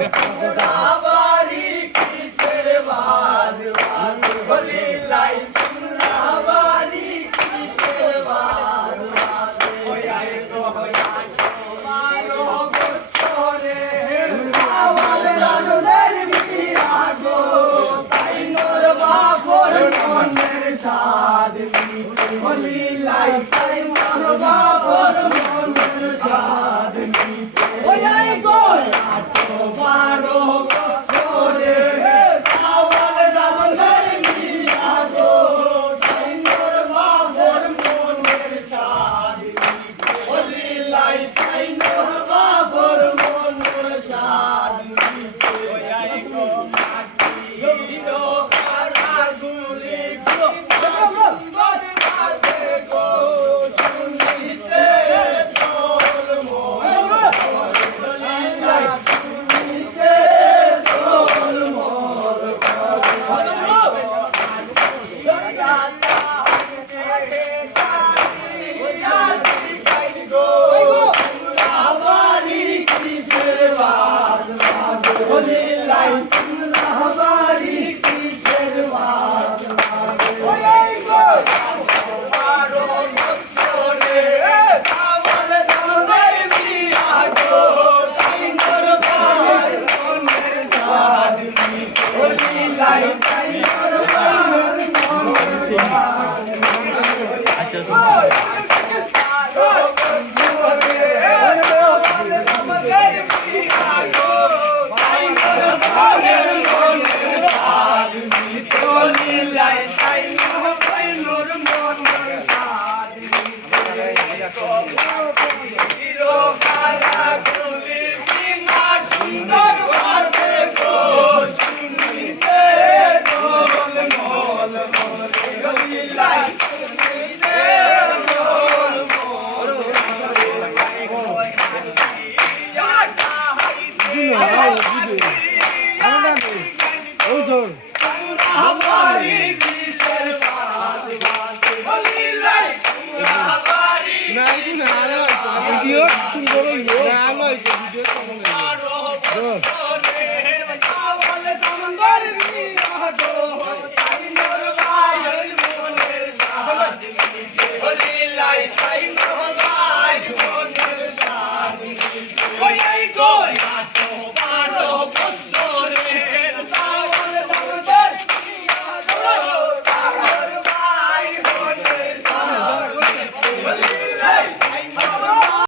রাহবারি কিসের বাদ বলি লাই রাহবারি কিসের বাদ ওই আয় তো মারো বসরে আওয়াল রানুদের বিয়া গো তাই মোর বাপর মনের সাদ বলি লাই তাই মোর বাপর মনের সাদ ওই আয় গো বারো বছরে আওয়াল রানুদের বিয়া গো তাই মোর বাপর মনের সাদ বলি লাই তাই মোর বাপর মনের সাদ ওই আয় গো মাটিরো খারা গুলি সুন্দর লাগে গো শুনিতে তোর মন বলি লাই শুনিতে তোর মন রাহবারি কিসের বাদ বলি লাই রাহবারি কিসের বাদ ওই গো বারো বছরে আওয়াল রানুদের বিয়া গো তাই মোর বাপর মনের সাদ বলি লাই তাই মোর বাপর মনের সাদ সুন্দর ভাবে গো শুনিতে তোল মল বলি লাই শুনিতে তোল মল